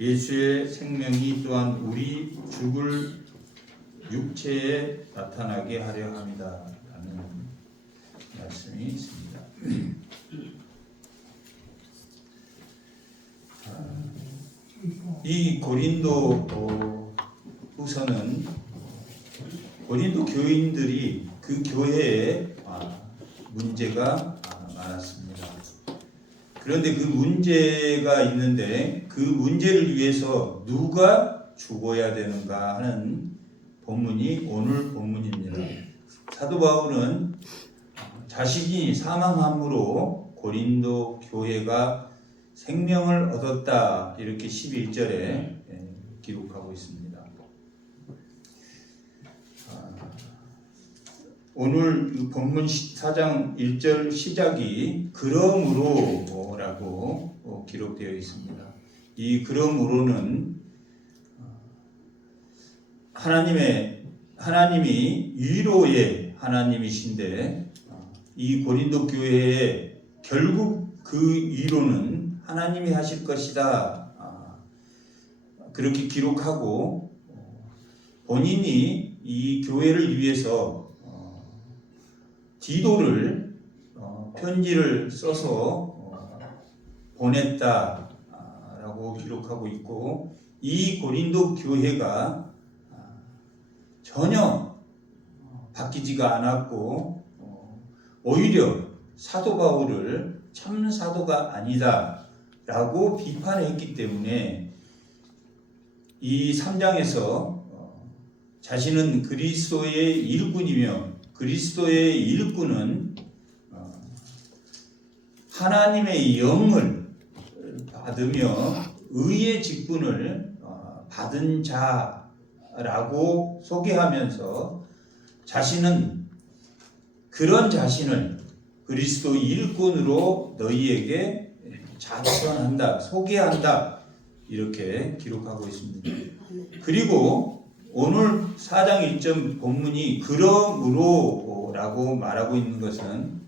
예수의 생명이 또한 우리 죽을 육체에 나타나게 하려 합니다. 라는 말씀이 있습니다. 이 고린도 후서는 고린도 교인들이 그 교회에 문제가 많았습니다. 그런데 그 문제가 있는데 그 문제를 위해서 누가 죽어야 되는가 하는 본문이 오늘 본문입니다. 사도 바울은 자신이 사망함으로 고린도 교회가 생명을 얻었다 이렇게 11절에 기록하고 있습니다. 오늘 본문 4장 1절 시작이 그러므로 라고 기록되어 있습니다. 이 그러므로는 하나님이 위로의 하나님이신데 이 고린도 교회에 결국 그 위로는 하나님이 하실 것이다. 그렇게 기록하고 본인이 이 교회를 위해서 디도를 편지를 써서 보냈다라고 기록하고 있고 이 고린도 교회가 전혀 바뀌지가 않았고 오히려 사도 바울을 참 사도가 아니다라고 비판했기 때문에 이 3장에서 자신은 그리스도의 일꾼이며 그리스도의 일꾼은 하나님의 영을 받으며 의의 직분을 받은 자라고 소개하면서 자신은 그런 자신을 그리스도 일꾼으로 너희에게 자천한다, 소개한다 이렇게 기록하고 있습니다. 그리고 오늘 4장 1절 본문이 그러므로 라고 말하고 있는 것은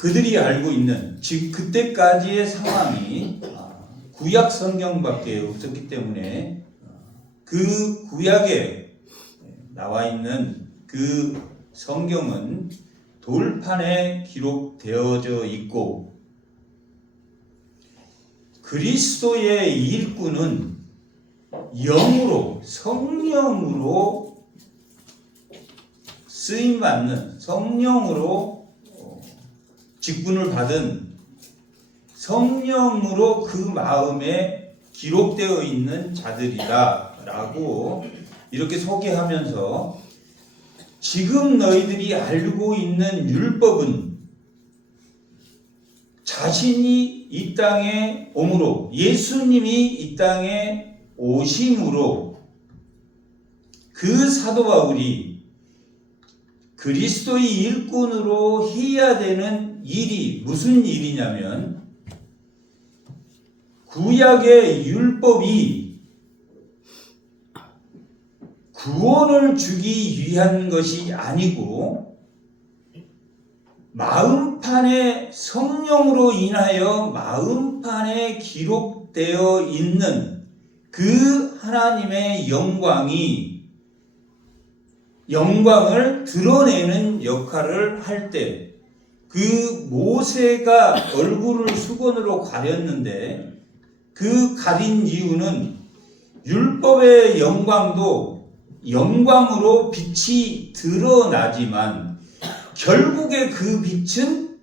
그들이 알고 있는 즉 그때까지의 상황이 구약 성경밖에 없었기 때문에 그 구약에 나와 있는 그 성경은 돌판에 기록되어져 있고 그리스도의 일꾼은 영으로 성령으로 쓰임받는 성령으로 직분을 받은 성령으로 그 마음에 기록되어 있는 자들이다 라고 이렇게 소개하면서 지금 너희들이 알고 있는 율법은 자신이 이 땅에 오므로 예수님이 이 땅에 오심으로 그 사도 바울이 그리스도의 일꾼으로 해야 되는 일이 무슨 일이냐면 구약의 율법이 구원을 주기 위한 것이 아니고 마음판에 성령으로 인하여 마음판에 기록되어 있는 그 하나님의 영광을 드러내는 역할을 할 때 그 모세가 얼굴을 수건으로 가렸는데 그 가린 이유는 율법의 영광도 영광으로 빛이 드러나지만 결국에 그 빛은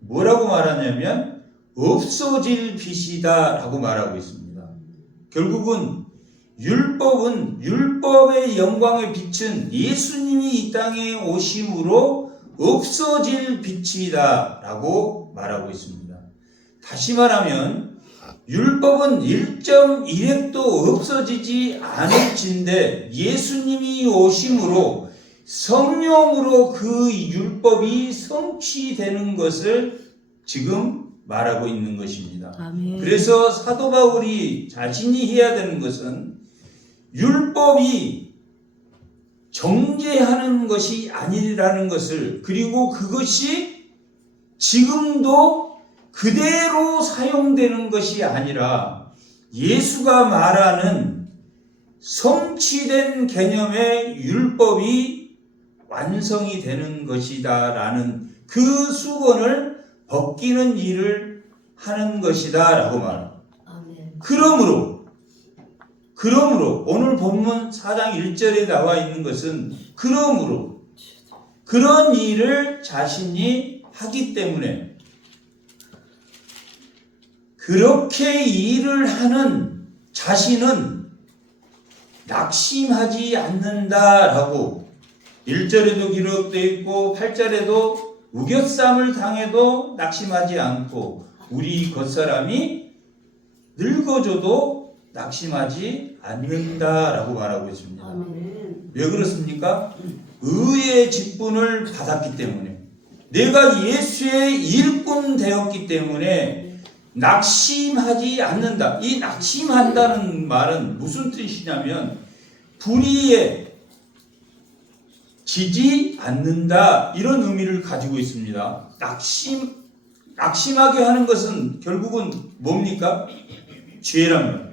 뭐라고 말하냐면 없어질 빛이다 라고 말하고 있습니다. 결국은 율법의 영광의 빛은 예수님이 이 땅에 오심으로 없어질 빛이다 라고 말하고 있습니다. 다시 말하면 율법은 1.1획도 없어지지 않을진데 예수님이 오심으로 성령으로 그 율법이 성취되는 것을 지금 말하고 있는 것입니다. 아멘. 그래서 사도 바울이 자신이 해야 되는 것은 율법이 정죄하는 것이 아니라는 것을 그리고 그것이 지금도 그대로 사용되는 것이 아니라 예수가 말하는 성취된 개념의 율법이 완성이 되는 것이다 라는 그 수건을 벗기는 일을 하는 것이다 라고 말합니다. 그러므로 오늘 본문 4장 1절에 나와 있는 것은 그러므로 그런 일을 자신이 하기 때문에 그렇게 일을 하는 자신은 낙심하지 않는다라고 1절에도 기록되어 있고 8절에도 우겨쌈을 당해도 낙심하지 않고 우리 겉사람이 늙어져도 낙심하지 않는다라고 말하고 있습니다. 왜 그렇습니까? 의의 직분을 받았기 때문에 내가 예수의 일꾼 되었기 때문에 낙심하지 않는다. 이 낙심한다는 말은 무슨 뜻이냐면 불의에 지지 않는다 이런 의미를 가지고 있습니다. 낙심하게 하는 것은 결국은 뭡니까? 죄랍니다.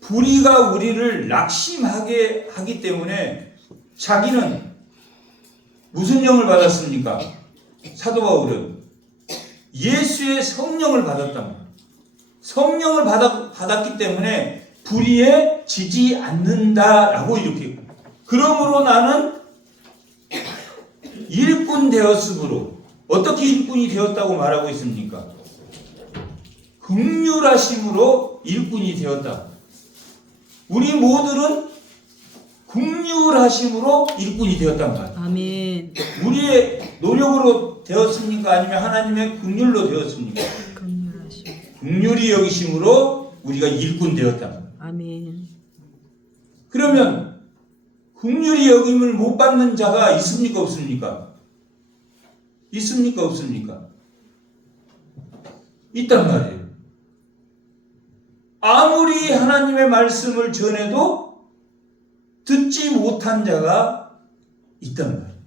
불의가 우리를 낙심하게 하기 때문에 자기는 무슨 영을 받았습니까? 사도 바울은 예수의 성령을 받았답니다. 성령을 받았기 때문에 불의에 지지 않는다라고 이렇게 그러므로 나는 일꾼 되었으므로 어떻게 일꾼이 되었다고 말하고 있습니까? 긍휼하심으로 일꾼이 되었다. 우리 모두는 긍휼하심으로 일꾼이 되었단 말이에요. 아멘. 우리의 노력으로 되었습니까? 아니면 하나님의 긍휼로 되었습니까? 긍휼하심. 긍휼히 여기심으로 우리가 일꾼 되었단 말이에요. 아멘. 그러면 긍휼히 여김을 못 받는 자가 있습니까? 없습니까? 있습니까? 없습니까? 있단 말이에요. 아무리 하나님의 말씀을 전해도 듣지 못한 자가 있단 말이에요.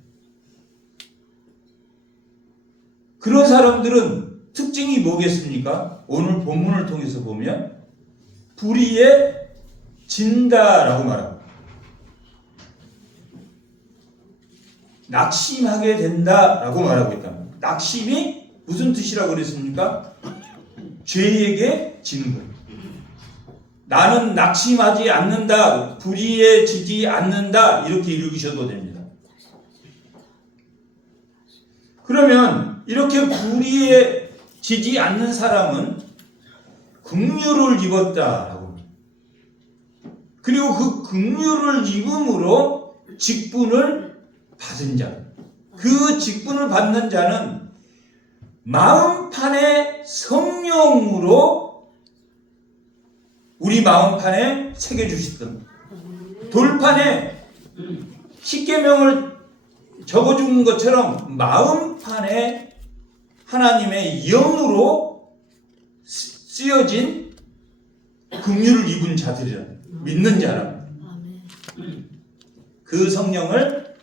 그런 사람들은 특징이 뭐겠습니까? 오늘 본문을 통해서 보면 불의에 진다라고 말합니다. 낙심하게 된다라고 말하고 있다. 낙심이 무슨 뜻이라고 그랬습니까? 죄에게 지는 거예요. 나는 낙심하지 않는다, 불의에 지지 않는다 이렇게 읽으셔도 됩니다. 그러면 이렇게 불의에 지지 않는 사람은 긍휼을 입었다라고. 그리고 그 긍휼을 입음으로 직분을 받은 자. 그 직분을 받는 자는 마음판에 성령으로 우리 마음판에 새겨주시던 돌판에 십계명을 적어준 것처럼 마음판에 하나님의 영으로 쓰여진 긍휼을 입은 자들이라 믿는 자라. 그 성령을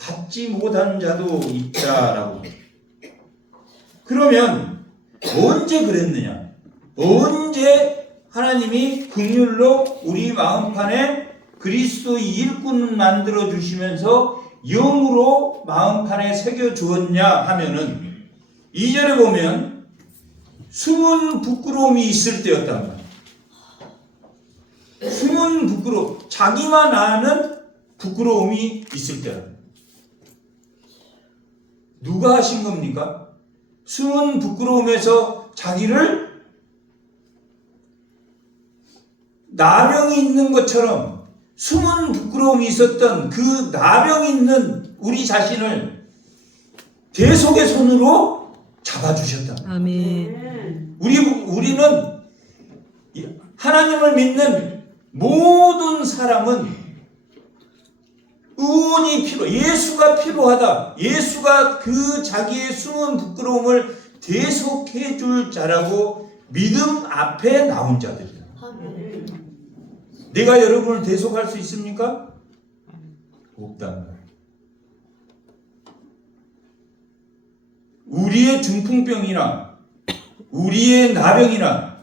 받지 못한 자도 있다라고. 그러면 언제 그랬느냐? 언제 하나님이 긍휼로 우리 마음판에 그리스도의 일꾼을 만들어 주시면서 영으로 마음판에 새겨 주었냐 하면은 2절에 보면 숨은 부끄러움이 있을 때였단 말이에요. 숨은 부끄러움, 자기만 아는 부끄러움이 있을 때라. 누가 하신 겁니까? 숨은 부끄러움에서 자기를 나병이 있는 것처럼 숨은 부끄러움이 있었던 그 나병 있는 우리 자신을 대속의 손으로 잡아주셨다. 아멘. 우리는 하나님을 믿는 모든 사람은 의원이 예수가 필요하다. 예수가 그 자기의 숨은 부끄러움을 대속해 줄 자라고 믿음 앞에 나온 자들이다. 내가 여러분을 대속할 수 있습니까? 없다. 우리의 중풍병이나 우리의 나병이나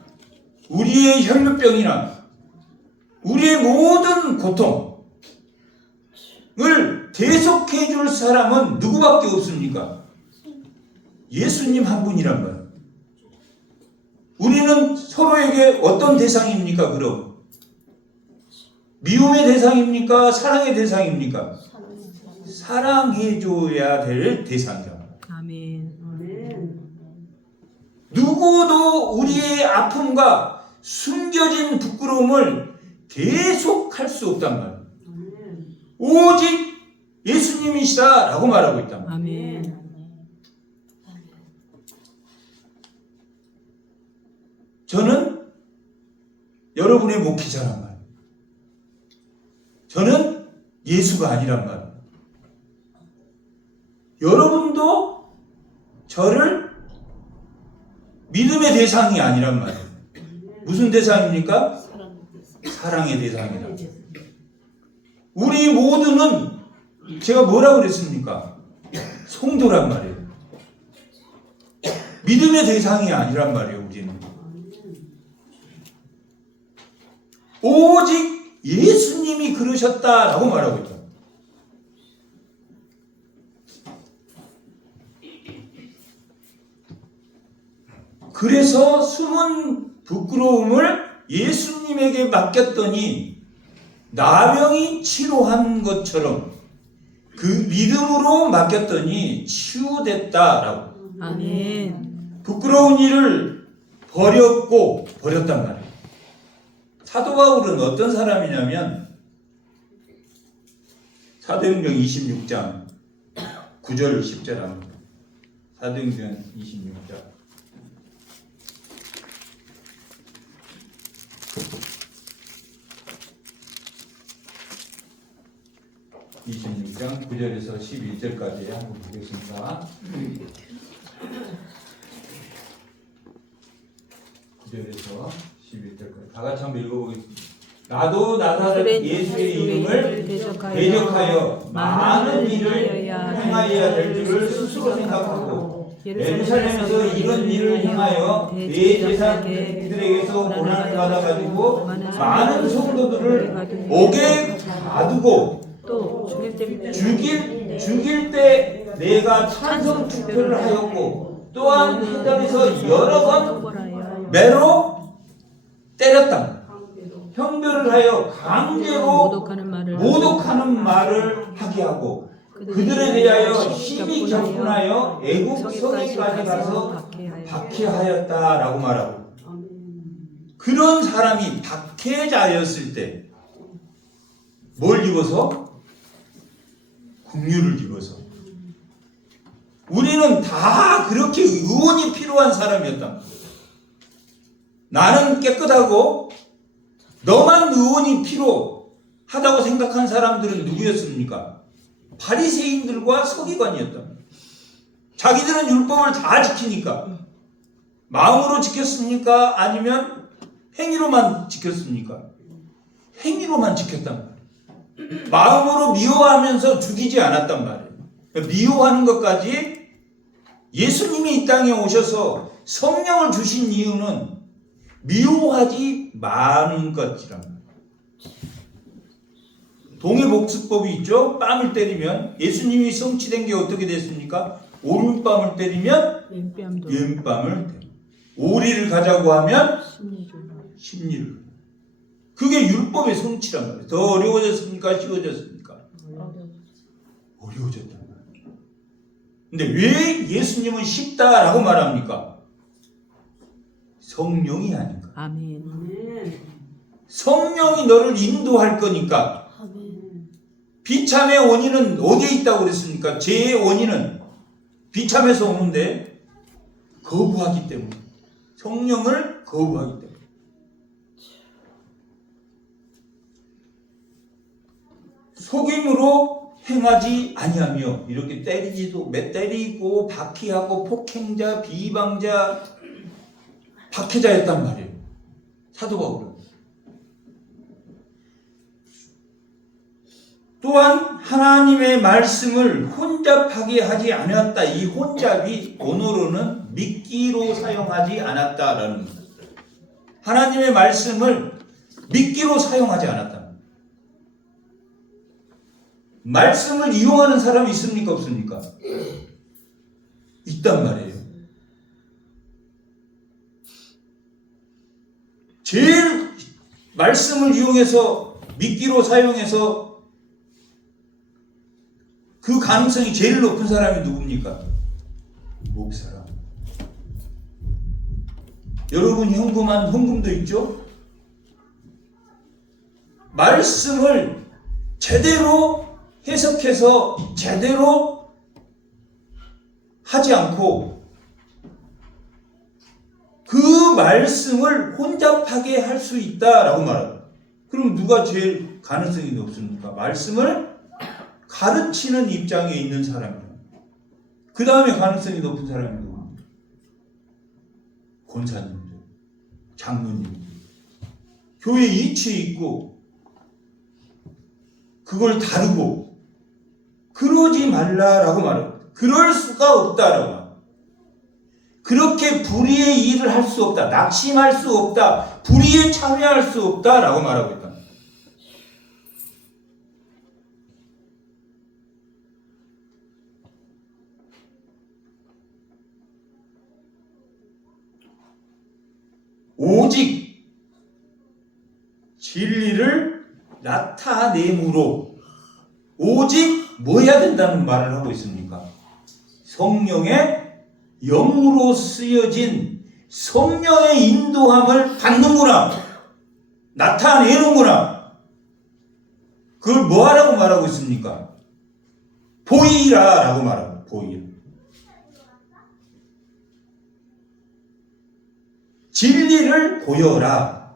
우리의 혈루병이나 우리의 모든 고통을 대속해 줄 사람은 누구밖에 없습니까? 예수님 한 분이란 말이에요. 우리는 서로에게 어떤 대상입니까? 그럼 미움의 대상입니까? 사랑의 대상입니까? 사랑해줘야 될 대상이다. 아멘. 누구도 우리의 아픔과 숨겨진 부끄러움을 대속할 수 없단 말이에요. 오직 예수님이시다라고 말하고 있단 말이에요. 아멘. 저는 여러분의 목회자란 말이에요. 저는 예수가 아니란 말이에요. 여러분도 저를 믿음의 대상이 아니란 말이에요. 무슨 대상입니까? 사랑의 대상이다. 우리 모두는 제가 뭐라고 그랬습니까? 성도란 말이에요. 믿음의 대상이 아니란 말이에요. 우리는 오직 예수님이 그러셨다라고 말하고 있다. 그래서 숨은 부끄러움을 예수님에게 맡겼더니 나병이 치료한 것처럼 그 믿음으로 맡겼더니 치유됐다라고. 아멘. 부끄러운 일을 버렸단 말이에요. 사도 바울은 어떤 사람이냐면 사도행전 26장 9절 10절 합니다. 사도행전 26장 26장 9절에서 11절까지 한번 보겠습니다. 9절에서 11절까지 다 같이 한번 읽어보겠습니다. 나도 나사렛 예수의 이름을 대적하여 많은 일을 행하여야 될 줄을 스스로 생각하고 예루살렘에서 이런 일을 행하여 내 제사장들에게서 고난을 받아가지고 많은 성도들을 옥에 가두고 또 죽일 때 내가 찬성 투표를 하였고 또한 회당에서 여러 번 매로 때렸다. 형별을 하여 강제로 모독하는 말을 하게 하고 그들에 대하여 심히 격분하여 애국 성에까지 가서 박해하였다라고 말하고, 그런 사람이 박해자였을 때 뭘 입어서? 국류를 입어서. 우리는 다 그렇게 의원이 필요한 사람이었다. 나는 깨끗하고 너만 의원이 필요하다고 생각한 사람들은 누구였습니까? 바리새인들과 서기관이었다. 자기들은 율법을 다 지키니까. 마음으로 지켰습니까? 아니면 행위로만 지켰습니까? 행위로만 지켰단 말이에요. 마음으로 미워하면서 죽이지 않았단 말이에요. 미워하는 것까지 예수님이 이 땅에 오셔서 성령을 주신 이유는 미워하지 마는 것이란 말이에요. 동해복수법이 있죠. 뺨을 때리면, 예수님이 성취된 게 어떻게 됐습니까? 오른뺨을 때리면 왼뺨을 때려. 오리를 가자고 하면 십리를. 그게 율법의 성취란 말이에요. 더 어려워졌습니까? 쉬워졌습니까? 어려워졌단 말이에요. 근데 왜 예수님은 쉽다라고 말합니까? 성령이 아닌가. 아멘. 성령이 너를 인도할 거니까. 비참의 원인은 어디에 있다고 그랬습니까? 죄의 원인은 비참에서 오는데 거부하기 때문에. 성령을 거부하기 때문에. 속임으로 행하지 아니하며, 이렇게 때리지도 때리고 박해하고 폭행자, 비방자, 박해자였단 말이에요. 사도 바울은. 또한 하나님의 말씀을 혼잡하게 하지 않았다. 이 혼잡이 원어로는 미끼로 사용하지 않았다라는 겁니다. 하나님의 말씀을 미끼로 사용하지 않았다. 말씀을 이용하는 사람이 있습니까? 없습니까? 있단 말이에요. 제일 말씀을 이용해서 미끼로 사용해서 그 가능성이 제일 높은 사람이 누굽니까? 목사람. 여러분 헌금도 있죠? 말씀을 제대로 해석해서 제대로 하지 않고 그 말씀을 혼잡하게 할 수 있다라고 말합니다. 그럼 누가 제일 가능성이 높습니까? 말씀을 가르치는 입장에 있는 사람이에요. 그 다음에 가능성이 높은 사람이 누굽니까? 권사님들, 장로님들, 교회 이치에 있고 그걸 다루고 그러지 말라라고 말합니다. 그럴 수가 없다라고 말합니다. 그렇게 불의의 일을 할 수 없다. 낙심할 수 없다. 불의에 참여할 수 없다라고 말하고 있다. 오직 진리를 나타내므로 오직 뭐 해야 된다는 말을 하고 있습니까? 성령의 영으로 쓰여진 성령의 인도함을 받는구나. 나타내는구나. 그걸 뭐 하라고 말하고 있습니까? 보이라 라고 말하고 보이라. 진리를 보여라.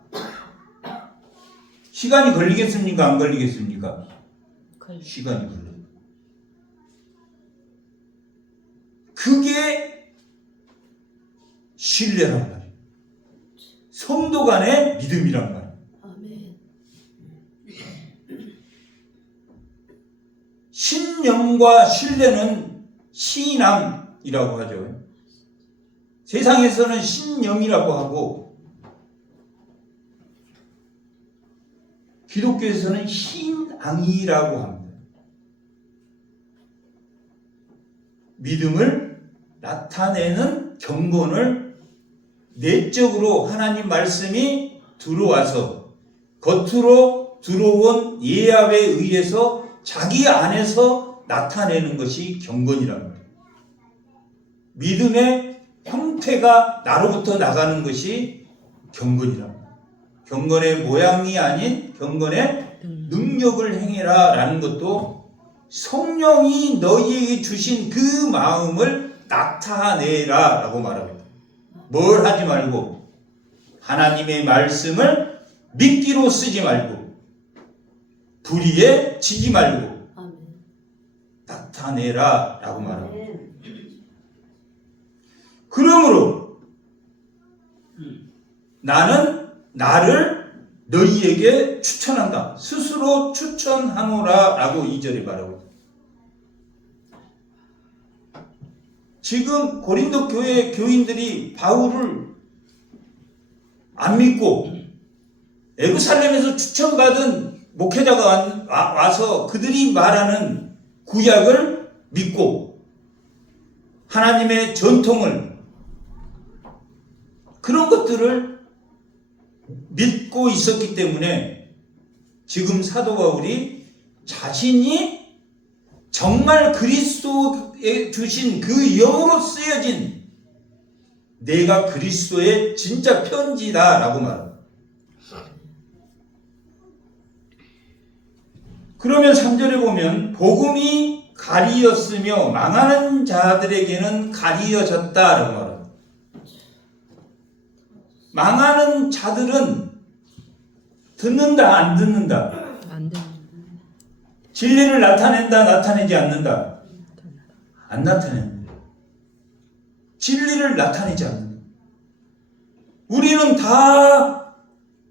시간이 걸리겠습니까? 안 걸리겠습니까? 시간이 걸려요. 그게 신뢰란 말이에요. 성도 간의 믿음이란 말이에요. 아멘. 신념과 신뢰는 신앙이라고 하죠. 세상에서는 신념이라고 하고 기독교에서는 신앙이라고 합니다. 믿음을 나타내는 경건을 내적으로 하나님 말씀이 들어와서 겉으로 들어온 예압에 의해서 자기 안에서 나타내는 것이 경건이란 말이에요. 믿음의 형태가 나로부터 나가는 것이 경건이란 말이에요. 경건의 모양이 아닌 경건의 능력을 행해라 라는 것도 성령이 너희에게 주신 그 마음을 나타내라 라고 말합니다. 뭘 하지 말고 하나님의 말씀을 미끼로 쓰지 말고 불의에 지지 말고 나타내라 라고 말합니다. 그러므로 나는 나를 너희에게 추천한다. 스스로 추천하노라 라고 2절에 말하고 있습니다. 지금 고린도 교회 교인들이 바울을 안 믿고 예루살렘에서 추천받은 목회자가 와서 그들이 말하는 구약을 믿고 하나님의 전통을 그런 것들을 믿고 있었기 때문에 지금 사도 바울이 자신이 정말 그리스도에 주신 그 영으로 쓰여진 내가 그리스도의 진짜 편지다 라고 말합니다. 그러면 3절에 보면 복음이 가리었으며 망하는 자들에게는 가리어졌다 라고 말합니다. 망하는 자들은 듣는다 안 듣는다? 안 돼. 진리를 나타낸다 나타내지 않는다? 안 나타낸다. 진리를 나타내지 않는다. 우리는 다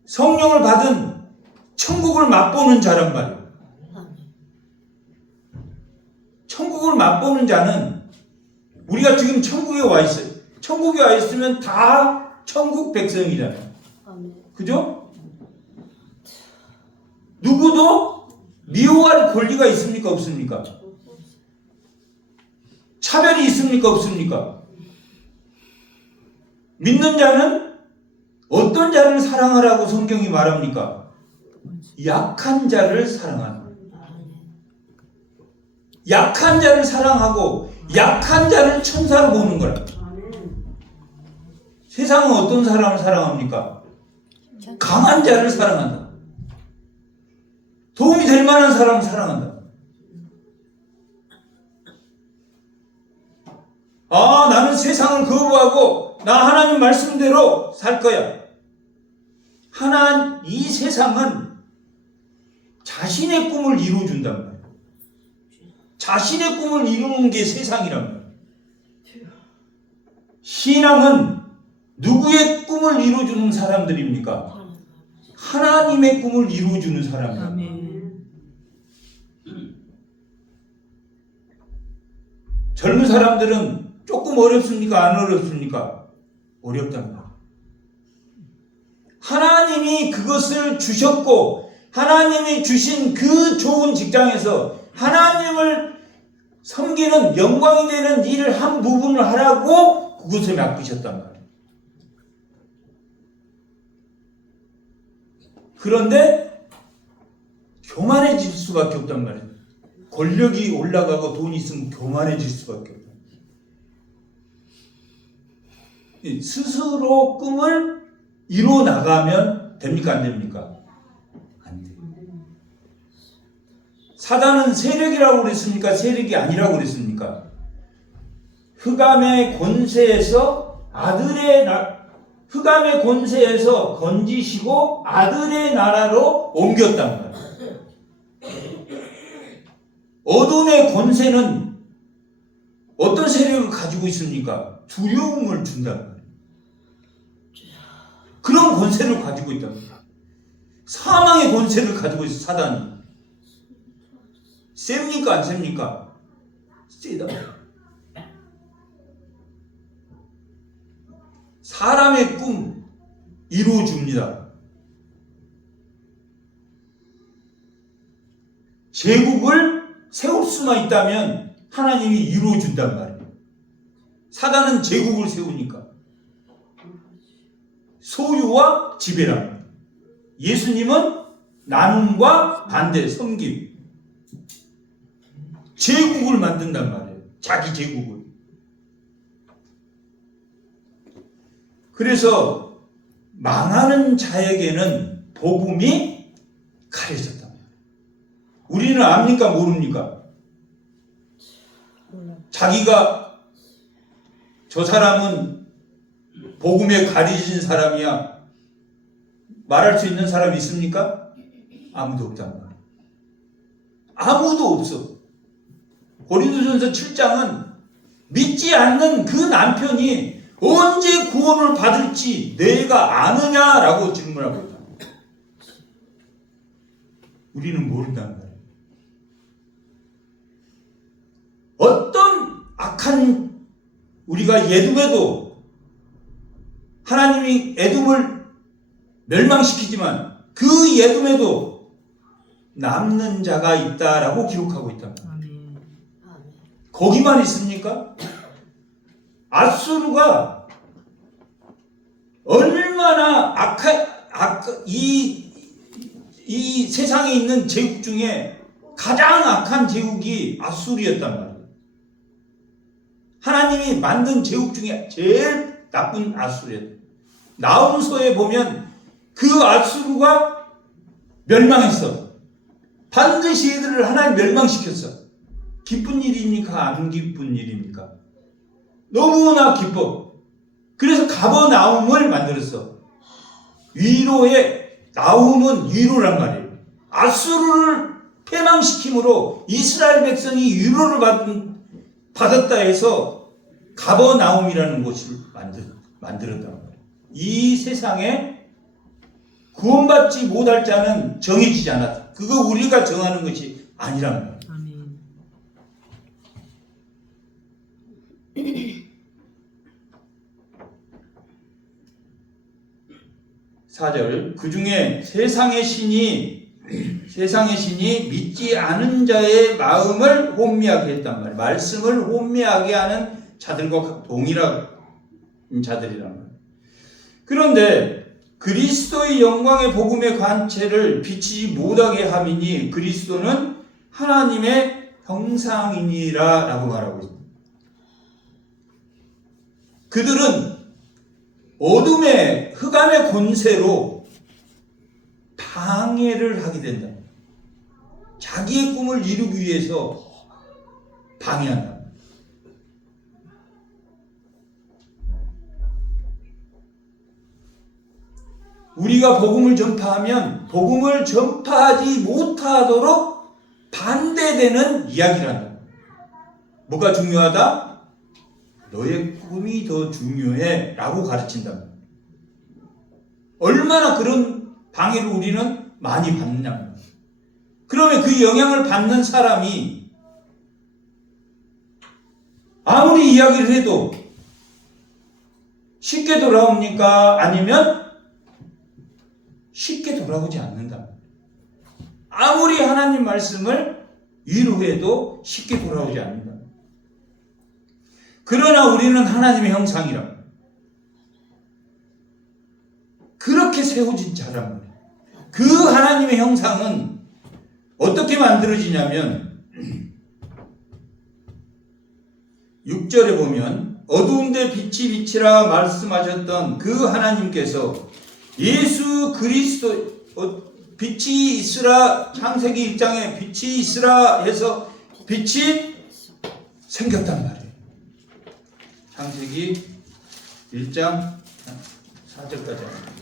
성령을 받은 천국을 맛보는 자란 말이에요. 천국을 맛보는 자는 우리가 지금 천국에 와 있어요. 천국에 와 있으면 다 천국 백성이잖아요. 그죠? 누구도 미워할 권리가 있습니까? 없습니까? 차별이 있습니까? 없습니까? 믿는 자는 어떤 자를 사랑하라고 성경이 말합니까? 약한 자를 사랑하는. 약한 자를 사랑하고 약한 자를 천사로 보는 거라. 세상은 어떤 사람을 사랑합니까? 강한 자를 사랑한다. 도움이 될 만한 사람을 사랑한다. 아, 나는 세상을 거부하고 나 하나님 말씀대로 살 거야. 이 세상은 자신의 꿈을 이루어준단 말이야. 자신의 꿈을 이루는 게 세상이란 말이야. 신앙은 누구의 꿈을 이루어주는 사람들입니까? 하나님의 꿈을 이루어주는 사람이야. 아멘. 젊은 사람들은 조금 어렵습니까? 안 어렵습니까? 어렵단 말이야. 하나님이 그것을 주셨고 하나님이 주신 그 좋은 직장에서 하나님을 섬기는 영광이 되는 일을 한 부분을 하라고 그것을 맡기셨단 말이에요. 그런데 교만해질 수밖에 없단 말이에요. 권력이 올라가고 돈이 있으면 교만해질 수밖에 없다. 스스로 꿈을 이루어 나가면 됩니까? 안 됩니까? 안 돼요. 사단은 세력이라고 그랬습니까? 세력이 아니라고 그랬습니까? 흑암의 권세에서 흑암의 권세에서 건지시고 아들의 나라로 옮겼단 말이에요. 어둠의 권세는 어떤 세력을 가지고 있습니까? 두려움을 준단 말이에요. 그런 권세를 가지고 있단 말이에요. 사망의 권세를 가지고 있어 사단이. 셉니까? 안 셉니까? 세다. 사람의 꿈 이루어줍니다. 제국을 세울 수만 있다면 하나님이 이루어준단 말이에요. 사단은 제국을 세우니까. 소유와 지배랍니다. 예수님은 나눔과 반대, 섬김. 제국을 만든단 말이에요. 자기 제국을. 그래서 망하는 자에게는 복음이 가려졌단 말이에요. 우리는 압니까? 모릅니까? 자기가 저 사람은 복음에 가려진 사람이야 말할 수 있는 사람이 있습니까? 아무도 없단 말이에요. 아무도 없어. 고린도전서 7장은 믿지 않는 그 남편이 언제 구원을 받을지 내가 아느냐라고 질문하고 있다. 우리는 모른다는 거예요. 어떤 악한 우리가 에돔에도 하나님이 에돔을 멸망시키지만 그 에돔에도 남는 자가 있다라고 기록하고 있다. 거기만 있습니까? 아수르가 얼마나 이 세상에 있는 제국 중에 가장 악한 제국이 아수르였단 말이에요. 하나님이 만든 제국 중에 제일 나쁜 아수르였어요. 나훔서에 보면 그 아수르가 멸망했어. 반드시 얘들을 하나님 멸망시켰어. 기쁜 일입니까? 안 기쁜 일입니까? 너무나 기뻐. 그래서 가버나움을 만들었어. 나훔은 위로란 말이에요. 아수르를 패망시킴으로 이스라엘 백성이 위로를 받았다 해서 가버나움이라는 곳을 만들었단 말이에요. 이 세상에 구원받지 못할 자는 정해지지 않았다. 그거 우리가 정하는 것이 아니란 말이에요. 4절 그 중에 세상의 신이 믿지 않은 자의 마음을 혼미하게 했단 말이에요. 말씀을 혼미하게 하는 자들과 동일한 자들이란 말이에요. 그런데 그리스도의 영광의 복음의 관체를 비치지 못하게 함이니 그리스도는 하나님의 형상이니라 라고 말하고 있습니다. 그들은 어둠의 흑암의 권세로 방해를 하게 된다. 자기의 꿈을 이루기 위해서 방해한다. 우리가 복음을 전파하면 복음을 전파하지 못하도록 반대되는 이야기를 한다. 뭐가 중요하다? 너의 꿈이 더 중요해 라고 가르친다. 얼마나 그런 방해를 우리는 많이 받느냐. 그러면 그 영향을 받는 사람이 아무리 이야기를 해도 쉽게 돌아옵니까? 아니면 쉽게 돌아오지 않는다. 아무리 하나님 말씀을 위로해도 쉽게 돌아오지 않는다. 그러나 우리는 하나님의 형상이라 그렇게 세워진 자란 말이에요. 그 하나님의 형상은 어떻게 만들어지냐면 6절에 보면 어두운데 빛이 비치라 말씀하셨던 그 하나님께서 예수 그리스도 빛이 있으라 창세기 1장에 빛이 있으라 해서 빛이 생겼단 말이에요. 창세기 1장 4절까지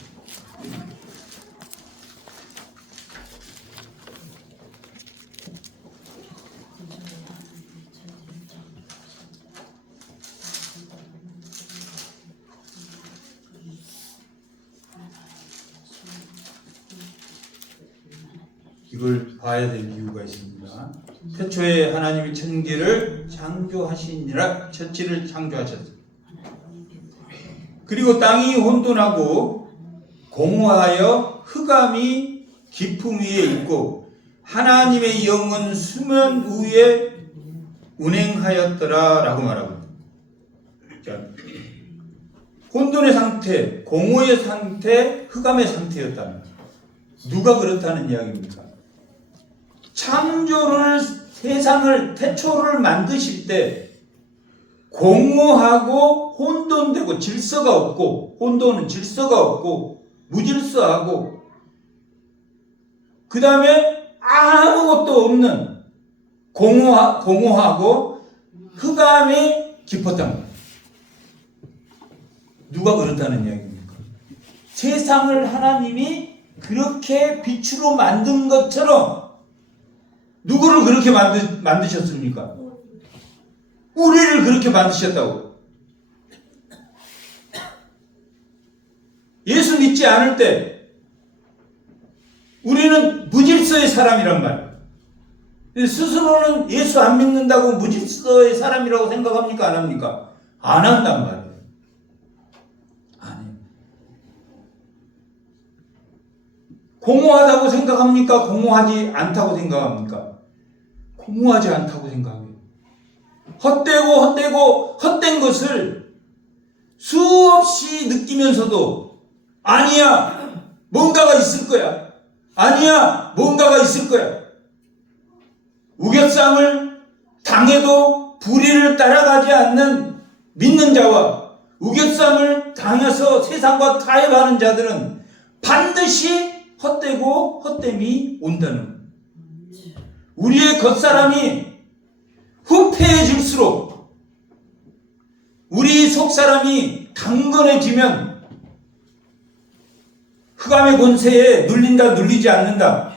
이걸 봐야 될 이유가 있습니다. 태초에 하나님이 천지를 창조하시니라 천지를 창조하셨습니다. 그리고 땅이 혼돈하고 공허하여 흑암이 깊음 위에 있고 하나님의 영은 수면 위에 운행하였더라 라고 말하고 있습니다. 혼돈의 상태, 공허의 상태, 흑암의 상태였다는 누가 그렇다는 이야기입니까? 창조를 세상을 태초를 만드실 때 공허하고 혼돈되고 질서가 없고 혼돈은 질서가 없고 무질서하고 그 다음에 아무것도 없는 공허하고 흑암이 깊었단 말이에요. 누가 그렇다는 이야기입니까? 세상을 하나님이 그렇게 빛으로 만든 것처럼 누구를 그렇게 만드셨습니까? 우리를 그렇게 만드셨다고. 예수 믿지 않을 때 우리는 무질서의 사람이란 말이에요. 스스로는 예수 안 믿는다고 무질서의 사람이라고 생각합니까? 안 합니까? 안 한단 말이에요. 안 해요. 공허하다고 생각합니까? 공허하지 않다고 생각합니까? 공허하지 않다고 생각해요. 헛된 것을 수없이 느끼면서도 아니야, 뭔가가 있을 거야. 아니야, 뭔가가 있을 거야. 우겨쌈을 당해도 불의를 따라가지 않는 믿는 자와 우겨쌈을 당해서 세상과 타협하는 자들은 반드시 헛되고 헛됨이 온다는 거예요. 우리의 겉사람이 후패해질수록 우리 속사람이 강건해지면 흑암의 권세에 눌린다 눌리지 않는다.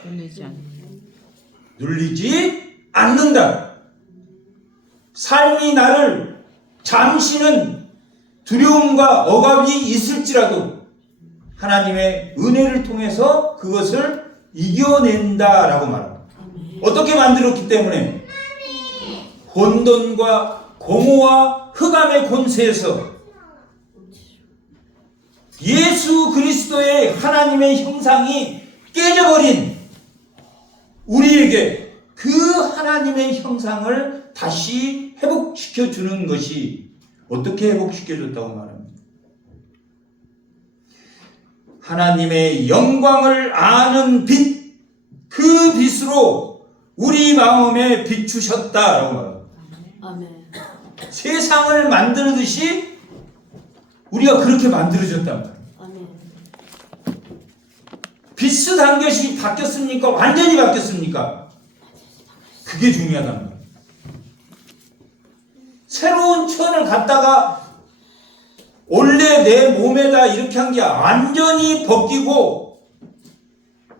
눌리지 않는다. 삶이 나를 잠시는 두려움과 억압이 있을지라도 하나님의 은혜를 통해서 그것을 이겨낸다라고 말합니다. 어떻게 만들었기 때문에 혼돈과 공허와 흑암의 권세에서 예수 그리스도의 하나님의 형상이 깨져버린 우리에게 그 하나님의 형상을 다시 회복시켜 주는 것이 어떻게 회복시켜 줬다고 말합니다. 하나님의 영광을 아는 빛, 그 빛으로 우리 마음에 비추셨다라고 말합니다. 아멘. 세상을 만들듯이 우리가 그렇게 만들어졌단 말이에요. 아멘. 비슷한 것이 바뀌었습니까? 완전히 바뀌었습니까? 그게 중요하단 말이에요. 새로운 천을 갖다가 원래 내 몸에다 이렇게 한 게 완전히 벗기고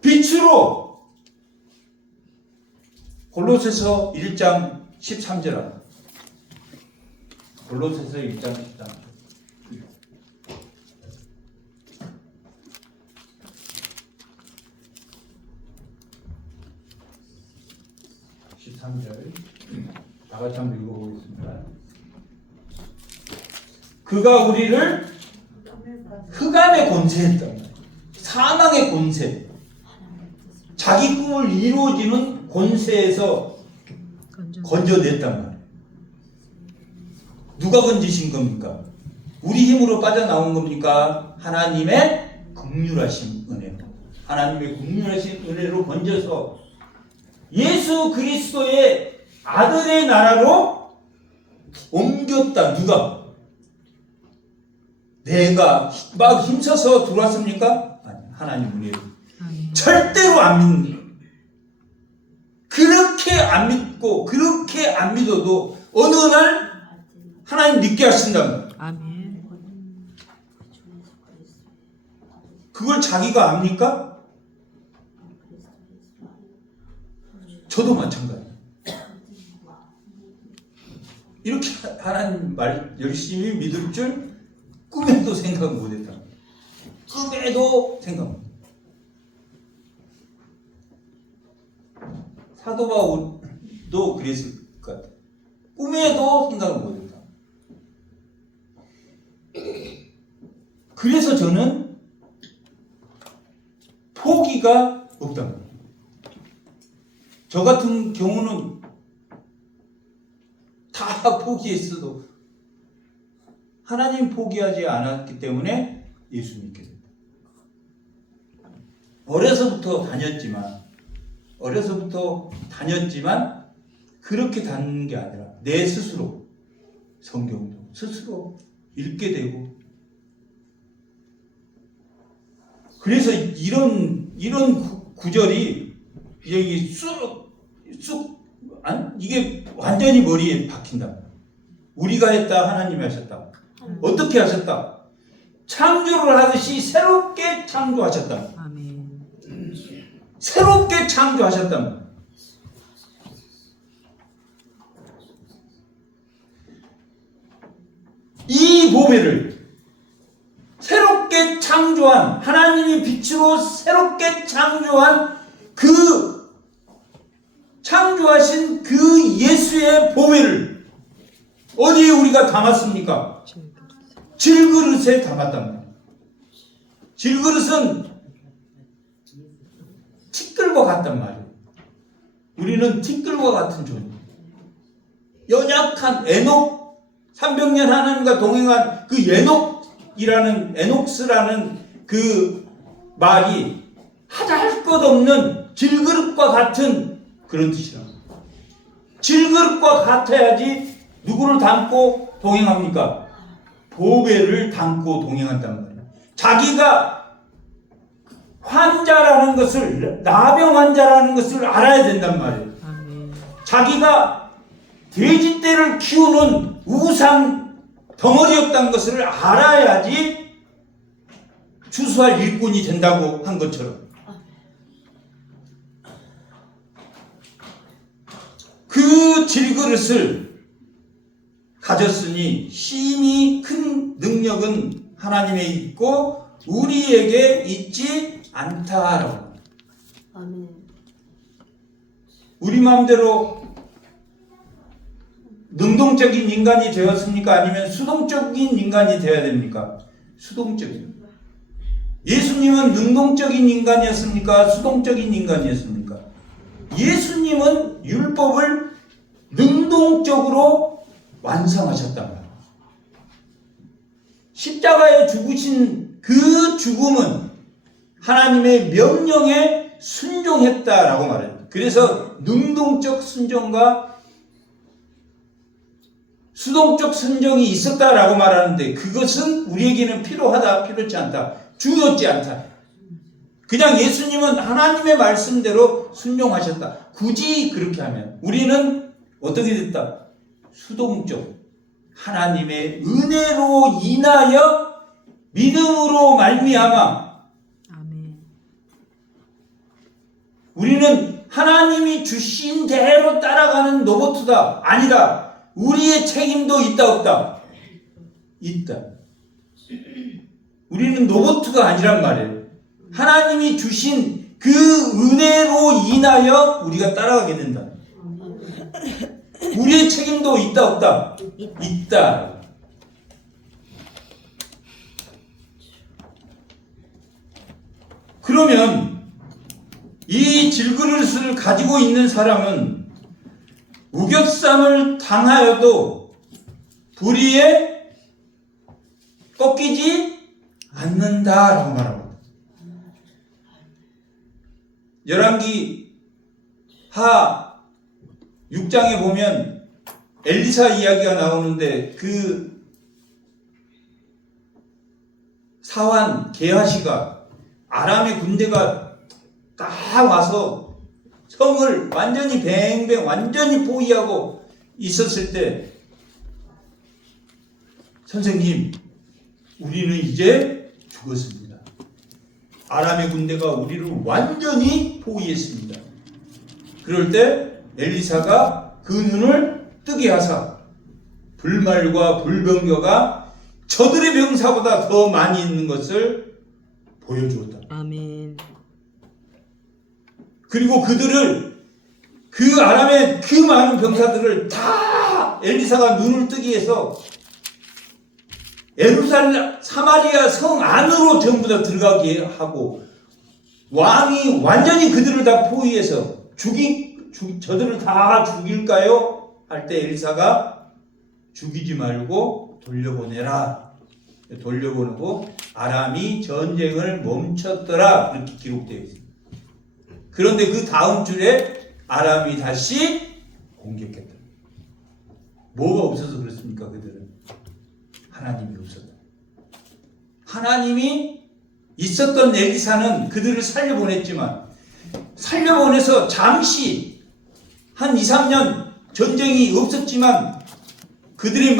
빛으로 골로새서 1장 13절 골로새서 1장 13절 13절 다 같이 한번 읽어보겠습니다. 그가 우리를 흑암의 권세했다. 사망의 권세, 자기 꿈을 이루어지는 권세에서 건져냈단 말이에요. 누가 건지신 겁니까? 우리 힘으로 빠져나온 겁니까? 하나님의 긍휼하신 은혜로, 하나님의 긍휼하신 은혜로 건져서 예수 그리스도의 아들의 나라로 옮겼다. 누가? 내가 막 힘써서 들어왔습니까? 아니, 하나님 은혜로. 절대로 안 믿는. 그렇게 안 믿고 그렇게 안 믿어도 어느 날 하나님 믿게 하신다면 아멘. 그걸 자기가 압니까? 저도 마찬가지예요. 이렇게 하나님 말 열심히 믿을 줄 꿈에도 생각 못했다. 꿈에도 생각 못. 사도 바울도 그랬을 것 같아. 꿈에도 생각을 못했다. 그래서 저는 포기가 없다. 저 같은 경우는 다 포기했어도 하나님 포기하지 않았기 때문에 예수 믿게 됐다. 어려서부터 다녔지만 그렇게 다니는 게 아니라 내 스스로 성경도 스스로 읽게 되고, 그래서 이런 구절이 여기 이게 완전히 머리에 박힌다. 우리가 했다, 하나님이 하셨다. 어떻게 하셨다? 창조를 하듯이 새롭게 창조하셨다. 아멘. 새롭게 창조하셨다. 이 보배를 새롭게 창조한, 하나님이 빛으로 새롭게 창조한 창조하신 그 예수의 보배를 어디에 우리가 담았습니까? 질그릇에 담았단 말이에요. 질그릇은 티끌과 같단 말이에요. 우리는 티끌과 같은 존재. 연약한 에녹, 300년 하나님과 동행한 그 에녹스라는 그 말이 하다 할 것 없는 질그릇과 같은 그런 뜻이랍니다. 질그릇과 같아야지 누구를 담고 동행합니까? 보배를 담고 동행한단 말이에요. 자기가 환자라는 것을, 나병 환자라는 것을 알아야 된단 말이에요. 아멘. 자기가 돼지떼를 키우는 우상 덩어리였다는 것을 알아야지 추수할 일꾼이 된다고 한 것처럼, 그 질그릇을 가졌으니 심히 큰 능력은 하나님에 있고 우리에게 있지 않다라고. 아멘. 우리 마음대로 능동적인 인간이 되었습니까? 아니면 수동적인 인간이 되어야 됩니까? 수동적인. 예수님은 능동적인 인간이었습니까? 수동적인 인간이었습니까? 예수님은 율법을 능동적으로 완성하셨단 말이에요. 십자가에 죽으신 그 죽음은 하나님의 명령에 순종했다라고 말해요. 그래서 능동적 순종과 수동적 순종이 있었다라고 말하는데 그것은 우리에게는 필요하다, 필요치 않다, 중요치 않다. 그냥 예수님은 하나님의 말씀대로 순종하셨다. 굳이 그렇게 하면 우리는 어떻게 됐다? 수동적. 하나님의 은혜로 인하여 믿음으로 말미암아 아멘. 우리는 하나님이 주신 대로 따라가는 로봇이다. 아니다. 우리의 책임도 있다 없다? 있다. 우리는 로봇가 아니란 말이에요. 하나님이 주신 그 은혜로 인하여 우리가 따라가게 된다. 우리의 책임도 있다 없다? 있다. 그러면 이 질그릇을 가지고 있는 사람은 우겨쌈을 당하여도 불의에 꺾이지 않는다라고 말합니다. 열왕기 하 6장에 보면 엘리사 이야기가 나오는데 그 사환 게하시가 아람의 군대가 딱 와서 성을 완전히 뱅뱅 완전히 포위하고 있었을 때 선생님 우리는 이제 죽었습니다. 아람의 군대가 우리를 완전히 포위했습니다. 그럴 때 엘리사가 그 눈을 뜨게 하사 불말과 불병거가 저들의 병사보다 더 많이 있는 것을 보여주었다. 아멘. 그리고 그들을 그 아람의 그 많은 병사들을 다 엘리사가 눈을 뜨게 해서 예루살렘 사마리아 성 안으로 전부 다 들어가게 하고 왕이 완전히 그들을 다 포위해서 저들을 다 죽일까요? 할 때 엘리사가 죽이지 말고 돌려보내라. 돌려보내고 아람이 전쟁을 멈췄더라. 그렇게 기록되어 있습니다. 그런데 그 다음 줄에 아람이 다시 공격했다. 뭐가 없어서 그렇습니까? 그들은 하나님이 없었다. 하나님이 있었던 엘리사는 그들을 살려보냈지만 살려보내서 잠시 한 2, 3년 전쟁이 없었지만 그들이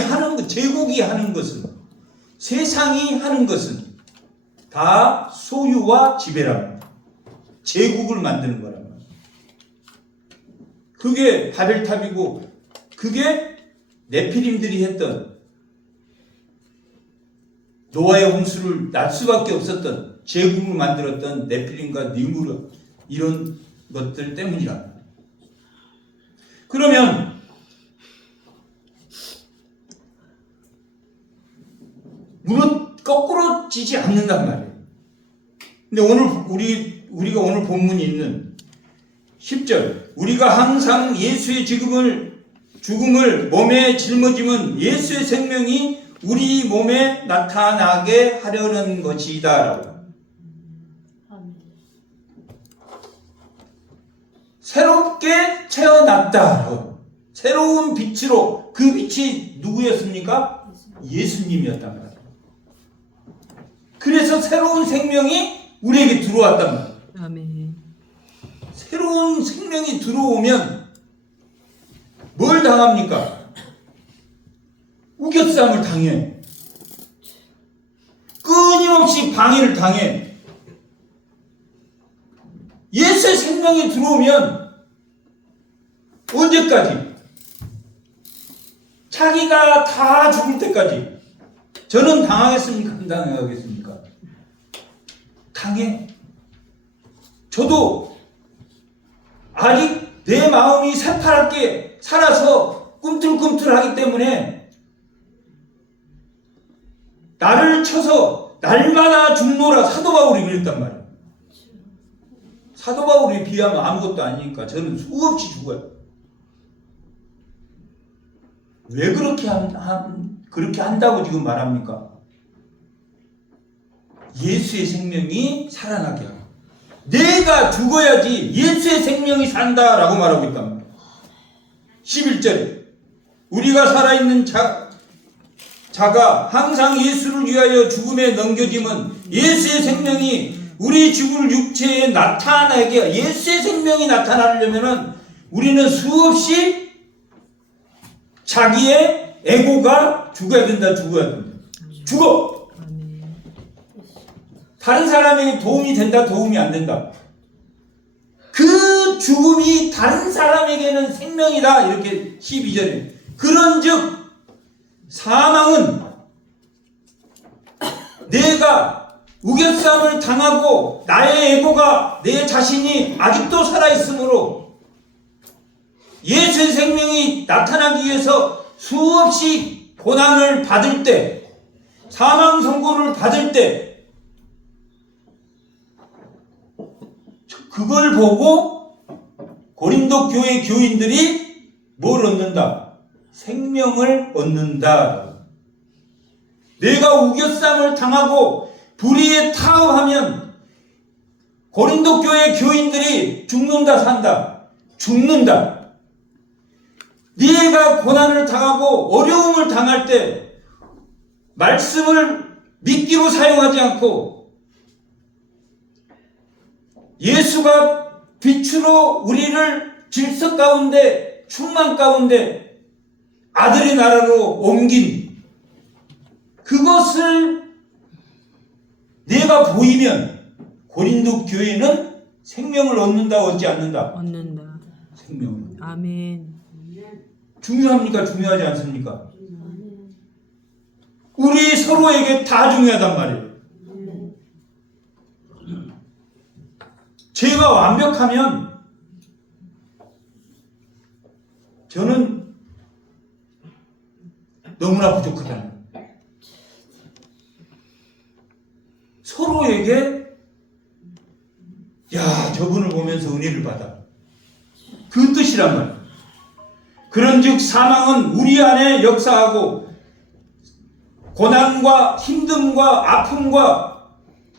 하는 것, 제국이 하는 것은 세상이 하는 것은 다 소유와 지배랍니다. 제국을 만드는 거란 말이에요. 그게 바벨탑이고 그게 네피림들이 했던 노아의 홍수를 날 수밖에 없었던 제국을 만들었던 네피림과 니무르 이런 것들 때문이랍니다. 그러면 거꾸로 지지 않는단 말이에요. 근데 오늘 우리가 오늘 본문이 있는 10절 우리가 항상 예수의 죽음을 몸에 짊어지면 예수의 생명이 우리 몸에 나타나게 하려는 것이다 라고. 새롭게 태어났다. 새로운 빛으로 그 빛이 누구였습니까? 예수님이었단 말이에요. 그래서 새로운 생명이 우리에게 들어왔단 말이에요. 아멘. 새로운 생명이 들어오면 뭘 당합니까? 우겨쌈을 당해. 끊임없이 방해를 당해. 예수의 생명이 들어오면 언제까지? 자기가 다 죽을 때까지. 저는 당하겠습니까? 안 당하겠습니까? 당해. 저도 아직 내 마음이 새파랗게 살아서 꿈틀꿈틀하기 때문에 나를 쳐서 날마다 죽노라 사도 바울이 그랬단 말이에요. 사도 바울에 비하면 아무것도 아니니까 저는 수없이 죽어요. 왜 그렇게 그렇게 한다고 지금 말합니까? 예수의 생명이 살아나게 하고 내가 죽어야지 예수의 생명이 산다라고 말하고 있단 말이에요. 11절에 우리가 살아있는 자가 항상 예수를 위하여 죽음에 넘겨짐은 예수의 생명이 우리 죽을 육체에 나타나게 예수의 생명이 나타나려면은 우리는 수없이 자기의 에고가 죽어야 된다. 죽어. 아멘. 다른 사람에게 도움이 된다. 도움이 안 된다. 그 죽음이 다른 사람에게는 생명이다. 이렇게 12절에 그런즉 사망은 내가 우겨쌈을 당하고 나의 에고가 내 자신이 아직도 살아있으므로 예수의 생명이 나타나기 위해서 수없이 고난을 받을 때 사망 선고를 받을 때 그걸 보고 고린도 교회 교인들이 뭘 얻는다? 생명을 얻는다. 내가 우겨쌈을 당하고 불의에 타협하면 고린도 교회 교인들이 죽는다 산다. 죽는다. 네가 고난을 당하고 어려움을 당할 때 말씀을 미끼로 사용하지 않고 예수가 빛으로 우리를 질서 가운데 충만 가운데 아들의 나라로 옮긴 그것을 내가 보이면 고린도 교회는 생명을 얻는다 얻지 않는다? 얻는다. 생명을. 아멘. 중요합니까? 중요하지 않습니까? 우리 서로에게 다 중요하단 말이에요. 제가 완벽하면 저는 너무나 부족하다는 거예요. 서로에게 야 저분을 보면서 은혜를 받아. 그 뜻이란 말이에요. 그런즉 사망은 우리 안에 역사하고 고난과 힘듦과 아픔과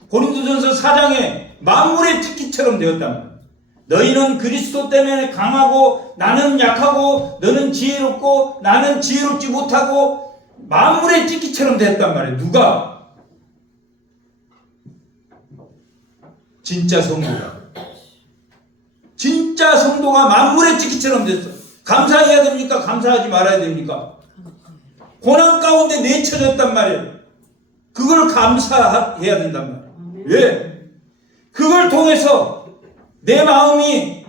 고린도전서 4장에 만물의 찍기처럼 되었단 말이에요. 너희는 그리스도 때문에 강하고 나는 약하고 너는 지혜롭고 나는 지혜롭지 못하고 만물의 찍기처럼 됐단 말이에요. 누가? 진짜 성도가. 진짜 성도가 만물의 찍기처럼 됐어. 감사해야 됩니까? 감사하지 말아야 됩니까? 고난 가운데 내쳐졌단 말이에요. 그걸 감사해야 된단 말이에요. 왜? 그걸 통해서 내 마음이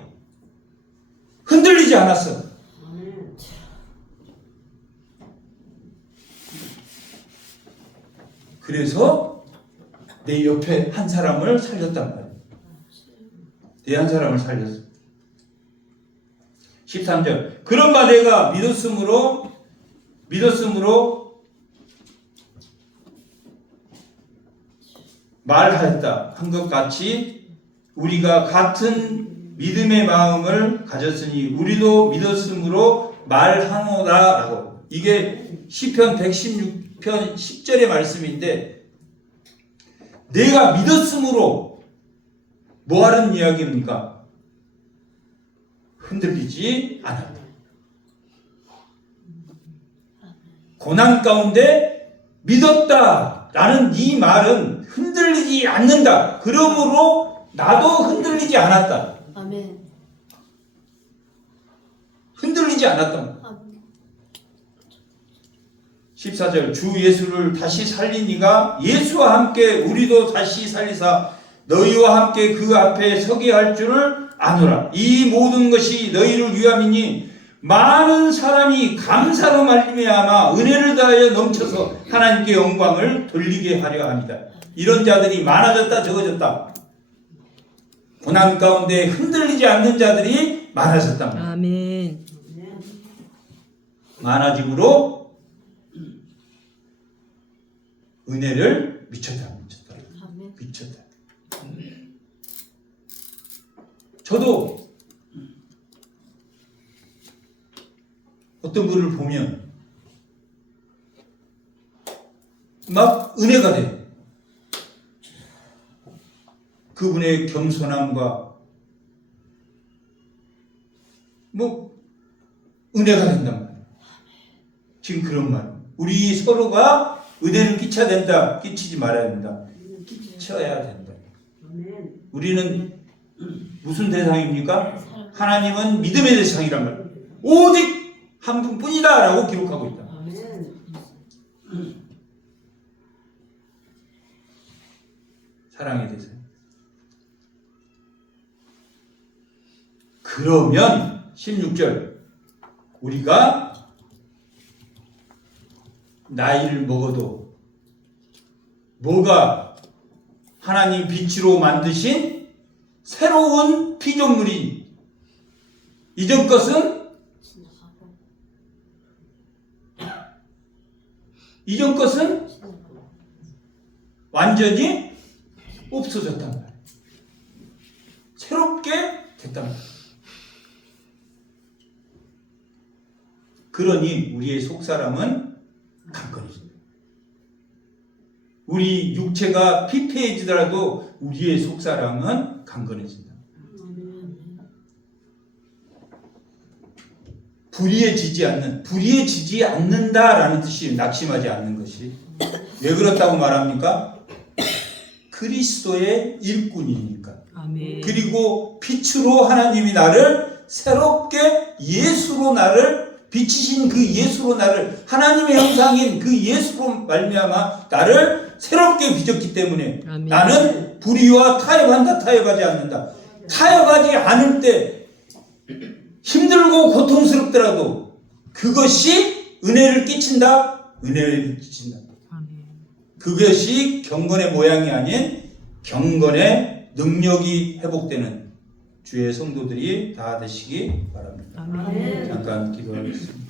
흔들리지 않았어. 그래서 내 옆에 한 사람을 살렸단 말이에요. 내 한 사람을 살렸어. 13절. 그런 바 내가 믿었으므로 말하였다 한 것 같이 우리가 같은 믿음의 마음을 가졌으니 우리도 믿었으므로 말하노라 라고. 이게 시편 116편 10절의 말씀인데 내가 믿었으므로 뭐 하는 이야기입니까? 흔들리지 않았다. 고난 가운데 믿었다 라는 이 말은 흔들리지 않는다. 그러므로 나도 흔들리지 않았다. 아멘. 흔들리지 않았다. 아멘. 14절. 주 예수를 다시 살린 이가 예수와 함께 우리도 다시 살리사 너희와 함께 그 앞에 서게 할 줄을 아노라. 이 모든 것이 너희를 위함이니 많은 사람이 감사로 말미암아 은혜를 다하여 넘쳐서 하나님께 영광을 돌리게 하려 합니다. 이런 자들이 많아졌다 적어졌다. 고난 가운데 흔들리지 않는 자들이 많아졌다. 아멘. 많아짐으로 은혜를 미쳤다. 저도 어떤 분을 보면 막 은혜가 돼요. 그분의 겸손함과 뭐 은혜가 된단 말이에요. 지금 그런 말. 우리 서로가 은혜를 끼쳐야 된다. 끼치지 말아야 된다. 끼쳐야 된다. 우리는 무슨 대상입니까? 하나님은 믿음의 대상이란 말이에요. 오직 한 분뿐이다 라고 기록하고 있다. 사랑의 대상. 그러면 16절 우리가 나이를 먹어도 뭐가 하나님 빛으로 만드신 새로운 피조물인 이전 것은 완전히 없어졌단 말이에요. 새롭게 됐단 말이에요. 그러니 우리의 속사람은 강건해진다. 우리 육체가 피폐해지더라도 우리의 속사람은 강건해진다. 불의해지지 않는다라는 뜻이 낙심하지 않는 것이. 왜 그렇다고 말합니까? 그리스도의 일꾼이니까. 아멘. 그리고 빛으로 하나님이 나를 새롭게 예수로 나를 비치신 그 예수로 나를 하나님의 형상인 그 예수로 말미암아 나를 새롭게 빚었기 때문에 아멘. 나는 불의와 타협하지 않는다. 타협하지 않을 때 힘들고 고통스럽더라도 그것이 은혜를 끼친다. 은혜를 끼친다. 아멘. 그것이 경건의 모양이 아닌 경건의 능력이 회복되는 주의 성도들이 다 되시기 바랍니다. 아멘. 잠깐 기도하겠습니다.